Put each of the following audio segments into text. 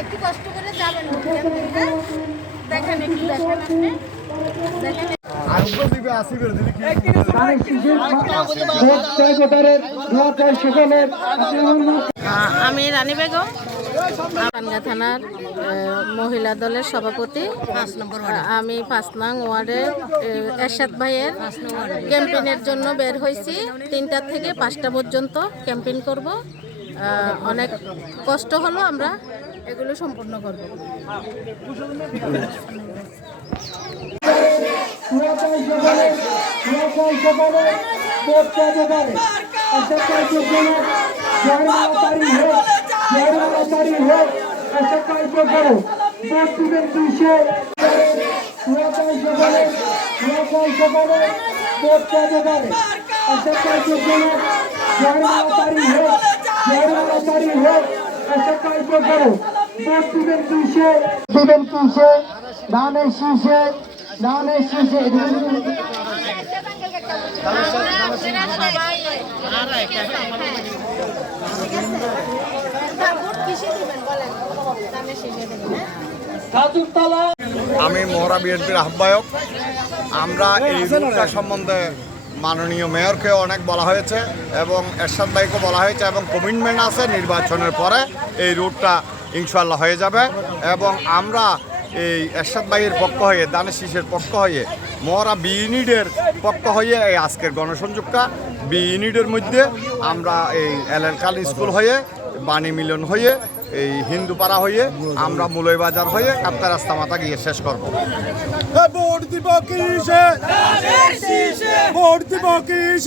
একটু কষ্ট করে যাবেন, দেখেন একটু দেখেন আপনি দেখেন। আমি রানী বেগম, পানগাঁ থানার মহিলা দলের সভাপতি। আমি 5 নং ওয়ার্ডের এরশাদ ভাইয়ের ক্যাম্পেইনের জন্য বের হয়েছি। 3টা থেকে 5টা পর্যন্ত ক্যাম্পেইন করব। অনেক কষ্ট হলো, আমরা এগুলো সম্পূর্ণ করব। আমি মহড়া বিএনপির আহ্বায়ক। আমরা এই রুটটা সম্বন্ধে মাননীয় মেয়রকে অনেক বলা হয়েছে এবং এরশাদ ভাইকে বলা হয়েছে এবং কমিটমেন্ট আছে নির্বাচনের পরে এই রুটটা ইনশাল্লাহ হয়ে যাবে। এবং আমরা এই এরশাদ ভাইয়ের পক্ষ হয়ে, দানের শীষের পক্ষ হয়ে, মহড়া বি ইউনিটের পক্ষ হয়ে এই আজকের গণসংযোগটা বি ইউনিটের মধ্যে আমরা এই এলএল কাল স্কুল হয়ে, বাণী মিলন হয়ে, এই হিন্দুপাড়া হয়ে, আমরা মুলইবাজার হয়ে কাপ্তাই রাস্তা মাথা গিয়ে শেষ করব।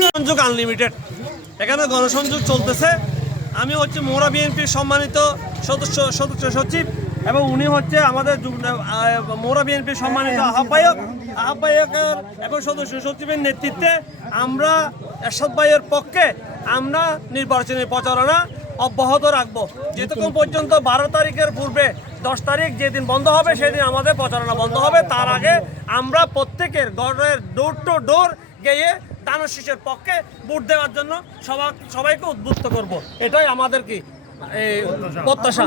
সংযোগ আনলিমিটেড, এখানে গণসংযোগ চলতেছে। আমি হচ্ছে মহড়া বিএনপির সম্মানিত সদস্য সচিব এবং উনি হচ্ছে আমাদের মহড়া বিএনপির সম্মানিত আহ্বায়কের এবং সদস্য সচিবের নেতৃত্বে আমরা এরশাদ ভাইয়ের পক্ষে আমরা নির্বাচনী প্রচারণা অব্যাহত রাখবো যতক্ষণ পর্যন্ত 12 তারিখের পূর্বে 10 তারিখ যেদিন বন্ধ হবে সেদিন আমাদের প্রচারণা বন্ধ হবে। তার আগে আমরা প্রত্যেকের ঘরের ডোর টু ডোর গিয়ে দানের শীষের পক্ষে ভোট দেওয়ার জন্য সবাইকে উদ্বুদ্ধ করব। এটাই আমাদের কি প্রত্যাশা।